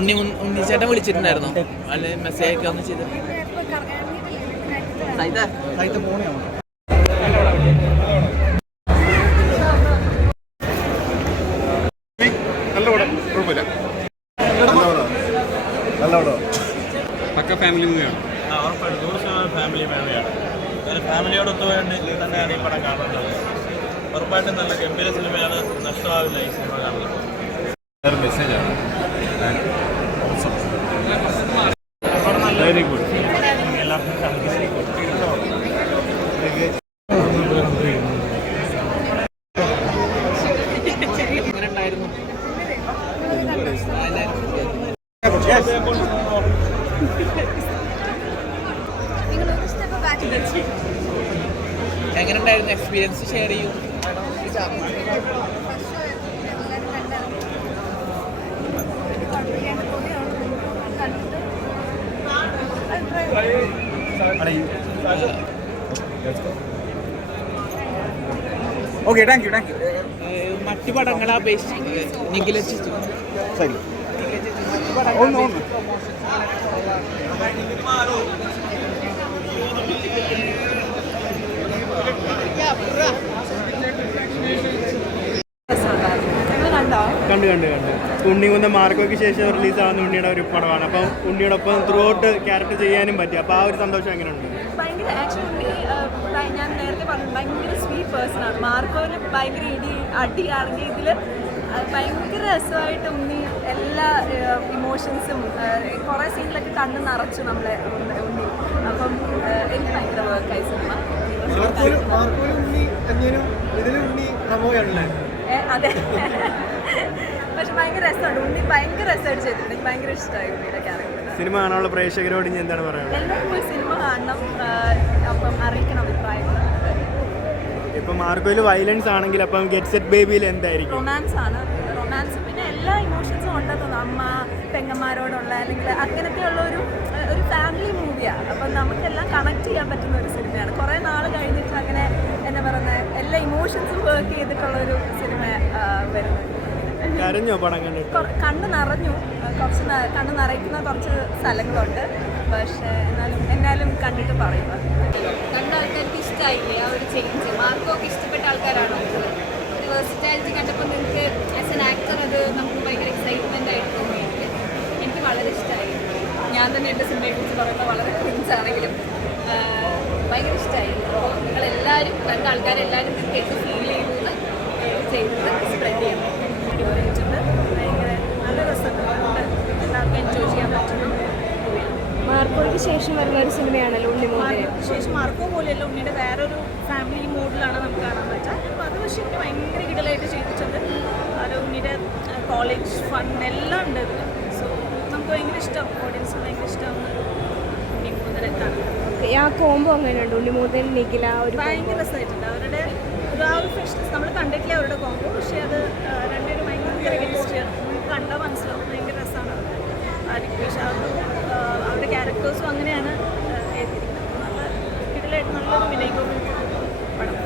ഉണ്ണി ഉണ്ണിച്ചേട്ടൻ വിളിച്ചിട്ടുണ്ടായിരുന്നോ? അല്ലെ മെസ്സേജ് ഒക്കെ ഒന്ന് ചെയ്ത്. പക്ക ഫാമിലി മൂവിയാണ് ഫാമിലി മൂവിയാണ് ഫാമിലിയോടൊത്ത് വേണ്ടി തന്നെയാണ് ഈ പടം കാണേണ്ടത്. ഉറപ്പായിട്ടും നല്ല ഗംഭീര സിനിമയാണ് നഷ്ടമാവില്ല ഈ സിനിമ കാണുന്നത്. മെസ്സേജാണ് വെരി ഗുഡ് എല്ലാവർക്കും കാണുക എങ്ങനെ ഉണ്ടായിരുന്നു എങ്ങനെ ഉണ്ടായിരുന്നു എക്സ്പീരിയൻസ് ഷെയർ ചെയ്യൂ okay thank you thank you മറ്റു പടങ്ങളെ അപേക്ഷിച്ച് നിഖിലിച്ചു ശരി. ഒന്ന് ഒന്ന് കണ്ടു. കണ്ടു കണ്ടു ഉണ്ണികുന്ന മാർക്കോയ്ക്ക് ശേഷം റിലീസ് ആവുന്ന ഉണ്ണിയുടെ ഒരു പടമാണ്. അപ്പം ഉണ്ണിയോടൊപ്പം ത്രൂ ഔട്ട് ക്യാരക്ടർ ചെയ്യാനും പറ്റി. അപ്പോൾ ആ ഒരു സന്തോഷം എങ്ങനെയുണ്ട്? ഭയങ്കര ആക്ച്വലി ഞാൻ നേരത്തെ പറഞ്ഞു ഭയങ്കര സ്വീറ്റ് പേഴ്സൺ ആണ്. മാർക്കോന് ഭയങ്കര ഇടി അടിയാണെങ്കിൽ ഇതിൽ ഭയങ്കര രസമായിട്ട് ഉണ്ണി എല്ലാ ഇമോഷൻസും കുറേ സീനിലൊക്കെ കണ്ണ് നിറച്ചു നമ്മളെ ഉണ്ണി ഉണ്ണി. അപ്പം എനിക്ക് ഭയങ്കര വർക്കായി സിനിമ? അതെ. പക്ഷെ ഭയങ്കര രസമുണ്ട് ഉണ്ണി ഭയങ്കര രസമായിട്ട് ചെയ്തിട്ടുണ്ട്. എനിക്ക് ഭയങ്കര ഇഷ്ടമായി ഉണ്ണിയുടെ ക്യാരക്ടർ സിനിമ കാണാനുള്ള പ്രേക്ഷകരോട് ഇനി എന്താണ് പറയുന്നത് എല്ലാവരും പോയി സിനിമ കാണണം അപ്പം അറിയിക്കണം അഭിപ്രായങ്ങൾ. ഇപ്പം മാർക്കോയിൽ വയലൻസ് ആണെങ്കിൽ അപ്പം ഗെറ്റ് സെറ്റ് ബേബിയിൽ എന്തായിരിക്കും? റൊമാൻസ് ആണ്. റൊമാൻസ് പിന്നെ എല്ലാ ഇമോഷൻസും ഉണ്ടെന്ന് അമ്മ പെങ്ങന്മാരോടുള്ള അല്ലെങ്കിൽ അങ്ങനത്തെയുള്ള ഒരു ഒരു ഫാമിലി മൂവിയാണ് അപ്പം നമുക്കെല്ലാം കണക്ട് ചെയ്യാൻ പറ്റുന്ന ഒരു സിനിമയാണ് കുറേ നാൾ കഴിഞ്ഞിട്ട് അങ്ങനെ എന്താ പറയുന്നത് എല്ലാ ഇമോഷൻസും വർക്ക് ചെയ്തിട്ടുള്ള ഒരു സിനിമ വരുന്നത്. കരഞ്ഞോ പടം കണ്ടിട്ട്? കണ്ണ് നിറഞ്ഞു. കുറച്ച് കണ്ണ് നിറയ്ക്കുന്ന കുറച്ച് സ്ഥലങ്ങളുണ്ട്. പക്ഷേ എന്നാലും എന്നാലും കണ്ടിട്ട് പറയുക കണ്ട ആൾക്കാർക്ക് ഇഷ്ടമായില്ലേ ആ ഒരു ചേഞ്ച് മാർക്കൊക്കെ ഇഷ്ടപ്പെട്ട ആൾക്കാരാണോ? ഒരു വേഴ്സിറ്റാലിറ്റി കണ്ടപ്പോൾ നിങ്ങൾക്ക് ആസ് എൻ ആക്ടർ അത് നമുക്ക് ഭയങ്കര എക്സൈറ്റ്മെന്റ് ആയിട്ട് തോന്നി എനിക്ക് വളരെ ഇഷ്ടമായി ഞാൻ തന്നെ എന്റെ സിനിമയെ കുറിച്ച് പറയുമ്പോൾ വളരെ ക്രിഞ്ച് ആണെങ്കിലും ആഹ്, ഭയങ്കര ഇഷ്ടമായി അപ്പോൾ നിങ്ങളെല്ലാവരും കണ്ട ആൾക്കാരെല്ലാവരും നിങ്ങൾക്ക് കേട്ട് ഫീൽ ചെയ്യുന്നത് ചെയ്തത് സ്പ്രെഡ് ചെയ്യണം. അടിപൊളിയായിട്ടുണ്ട് ഭയങ്കര നല്ല രസമുണ്ട്. എല്ലാവർക്കും എൻജോയ് ചെയ്യാൻ പറ്റുന്നു. മാർക്കോയ്ക്ക് ശേഷം വരുന്ന ഒരു സിനിമയാണല്ലോ ഉണ്ണിമോനെ മാർക്കോയ്ക്ക് ശേഷം മാർക്കോ പോലെയല്ല ഉണ്ണിയുടെ വേറൊരു ഫാമിലി മോഡിലാണ് നമുക്ക് കാണാൻ പറ്റുക. അപ്പോൾ അത് പക്ഷേ എനിക്ക് ഭയങ്കര കിടലായിട്ട് ചെയ്തിട്ടുണ്ട്. അത് ഉണ്ണിയുടെ കോളേജ് ഫൺ എല്ലാം ഉണ്ട് ഇതിൽ സോ നമുക്ക് ഭയങ്കര ഇഷ്ടം. ഓഡിയൻസ് ഭയങ്കര ഇഷ്ടമാണ് ഉണ്ണി മൂന്നരെ ആ കോംബോ അങ്ങനെയുണ്ട്. ഉണ്ണിമോദൻ നിഖില ഒരു ഭയങ്കര രസമായിട്ടുണ്ട്. അവരുടെ ഒരു ആ ഒരു ഫ്രഷ്നസ് നമ്മൾ കണ്ടിട്ടില്ല അവരുടെ കോമ്പോ ദിവസവും അങ്ങനെയാണ് ഏൽപ്പിക്കുന്നത് നല്ല കിടലായിട്ട് നല്ലൊരു വിനയഗോപി പടം.